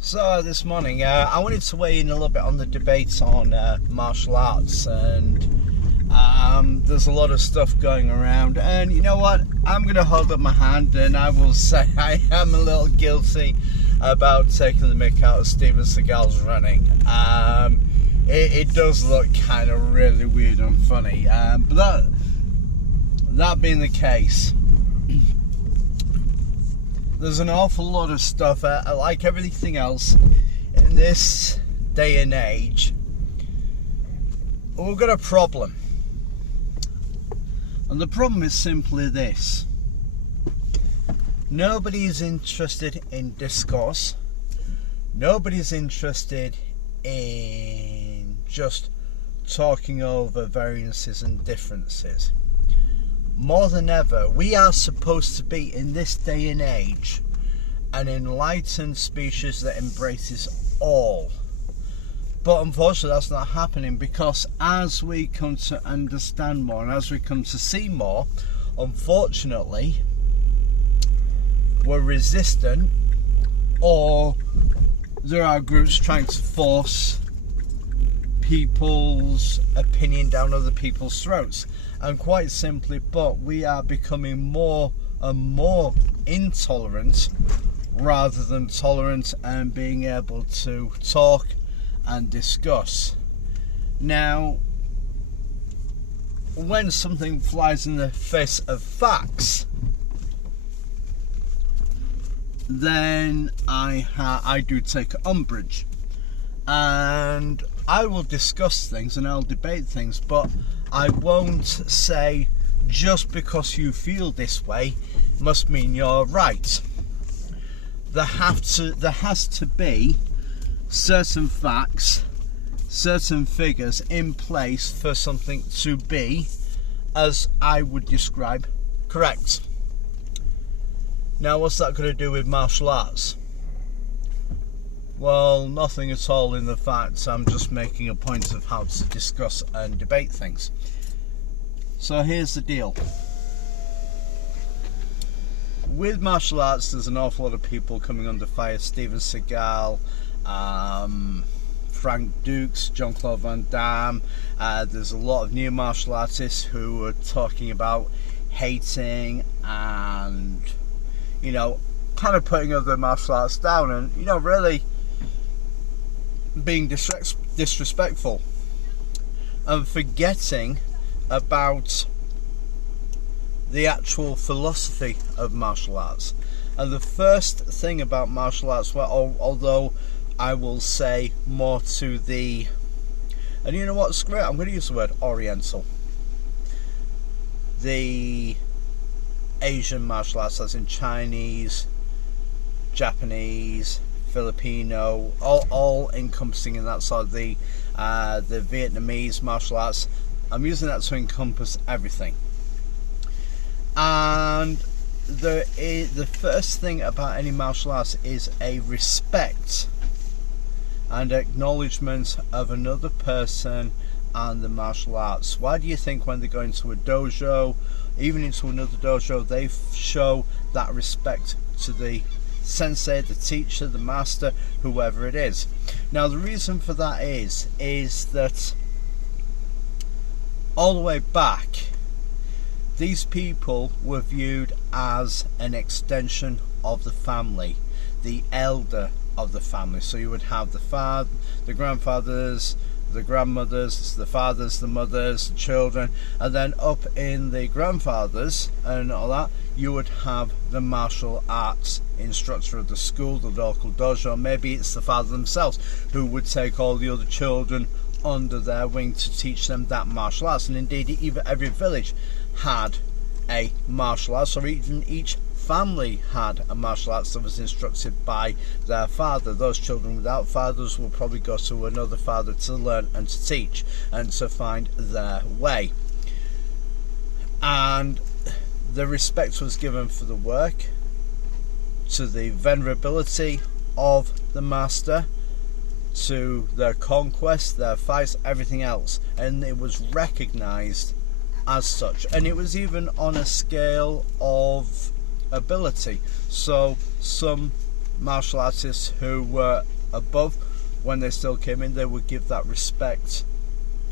So this morning, I wanted to weigh in a little bit on the debate on martial arts, and there's a lot of stuff going around. And you know what? I'm going to hold up my hand, and I will say I am a little guilty about taking the mick out of Steven Seagal's running. It does look kind of really weird and funny. But that being the case, there's an awful lot of stuff, like everything else in this day and age. We've got a problem, and the problem is simply this: nobody's interested in discourse. Nobody's interested in just talking over variances and differences. More than ever, we are supposed to be, in this day and age, an enlightened species that embraces all. But unfortunately, that's not happening, because as we come to understand more and as we come to see more, unfortunately, we're resistant, or there are groups trying to force people's opinion down other people's throats. And quite simply put, we are becoming more and more intolerant rather than tolerant, and being able to talk and discuss. Now, when something flies in the face of facts, then I do take umbrage, and I will discuss things and I'll debate things, but I won't say just because you feel this way must mean you're right. There has to be certain facts, certain figures in place for something to be, as I would describe, correct. Now, what's that going to do with martial arts? Well, nothing at all, in the fact I'm just making a point of how to discuss and debate things. So here's the deal. With martial arts, there's an awful lot of people coming under fire. Steven Seagal, Frank Dukes, Jean-Claude Van Damme. There's a lot of new martial artists who are talking about hating and, kind of putting other martial arts down, and, really being disrespectful and forgetting about the actual philosophy of martial arts. And the first thing about martial arts, well, although I will say more to the, and you know what, screw it, I'm going to use the word Oriental, the Asian martial arts, as in Chinese, Japanese, Filipino, all encompassing in that sort of the Vietnamese martial arts. I'm using that to encompass everything. And the first thing about any martial arts is a respect and acknowledgement of another person and the martial arts. Why do you think when they go into a dojo, even into another dojo, they show that respect to the sensei, the teacher, the master, whoever it is? Now, the reason for that is that all the way back, these people were viewed as an extension of the family, the elder of the family. So you would have the grandfathers, the grandmothers, the fathers, the mothers, the children, and then up in the grandfathers and all that, you would have the martial arts instructor of the school, the local dojo. Maybe it's the father themselves who would take all the other children under their wing to teach them that martial arts. And indeed, even every village had a martial arts, or even each family had a martial arts that was instructed by their father. Those children without fathers will probably go to another father to learn and to teach and to find their way. And the respect was given for the work, to the venerability of the master, to their conquest, their fights, everything else, and it was recognized as such. And it was even on a scale of ability. So some martial artists who were above, when they still came in, they would give that respect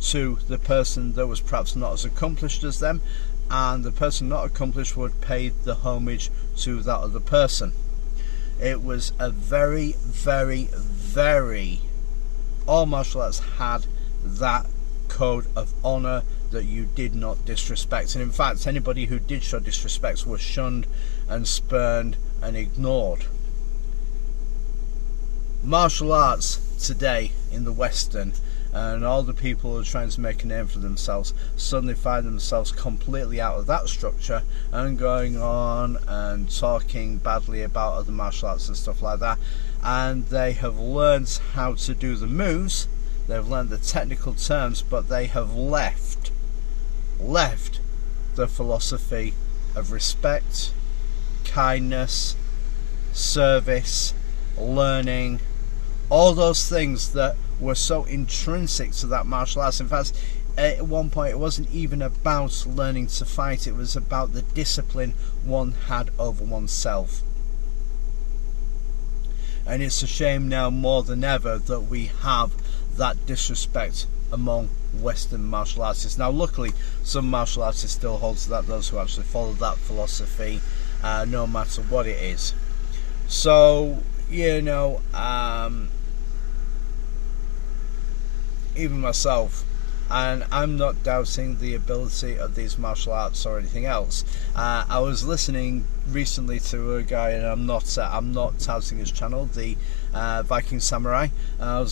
to the person that was perhaps not as accomplished as them, and the person not accomplished would pay the homage to that other person. It was a very, very, very, all martial arts had that code of honour that you did not disrespect, and in fact anybody who did show disrespect was shunned and spurned and ignored. Martial arts today in the Western, and all the people who are trying to make a name for themselves, suddenly find themselves completely out of that structure and going on and talking badly about other martial arts and stuff like that. And they have learned how to do the moves, they've learned the technical terms, but they have left the philosophy of respect, kindness, service, learning, all those things that were so intrinsic to that martial arts. In fact, at one point it wasn't even about learning to fight, it was about the discipline one had over oneself. And it's a shame now more than ever that we have that disrespect among Western martial artists. Now luckily some martial artists still hold to that, those who actually follow that philosophy, no matter what it is. So, you know, even myself, and I'm not doubting the ability of these martial arts or anything else. I was listening recently to a guy, and I'm not touting his channel, the Viking Samurai. I've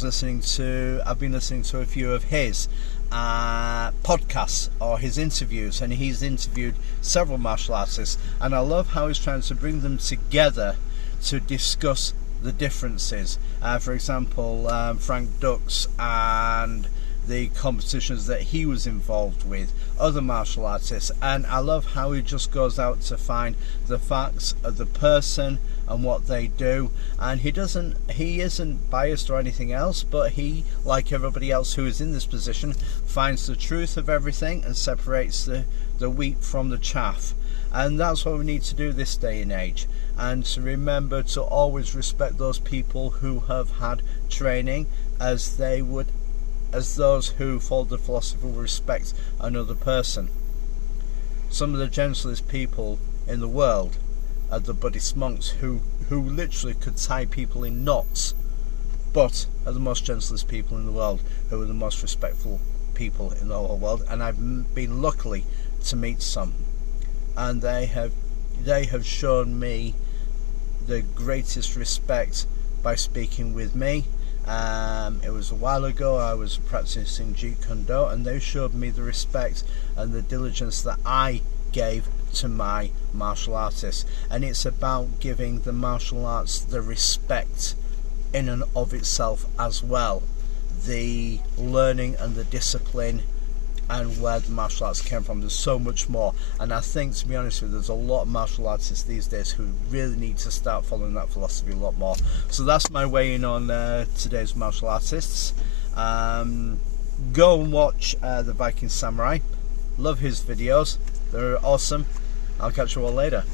been listening to a few of his podcasts or his interviews, and he's interviewed several martial artists, and I love how he's trying to bring them together to discuss the differences. For example, Frank Dux and the competitions that he was involved with, other martial artists, and I love how he just goes out to find the facts of the person and what they do, and he isn't biased or anything else, but he, like everybody else who is in this position, finds the truth of everything and separates the wheat from the chaff. And that's what we need to do this day and age, and to remember to always respect those people who have had training as those who follow the philosophy will respect another person. Some of the gentlest people in the world are the Buddhist monks who literally could tie people in knots, but are the most gentlest people in the world, who are the most respectful people in the whole world. And I've been lucky to meet some, and they have shown me the greatest respect by speaking with me. It was a while ago, I was practicing Jeet Kune Do, and they showed me the respect and the diligence that I gave to my martial artists. And it's about giving the martial arts the respect in and of itself as well, the learning and the discipline, and where the martial arts came from. There's so much more, and I think, to be honest with you, there's a lot of martial artists these days who really need to start following that philosophy a lot more. So that's my weigh in on today's martial artists. Go and watch the Viking Samurai. Love his videos, they're awesome. I'll catch you all later.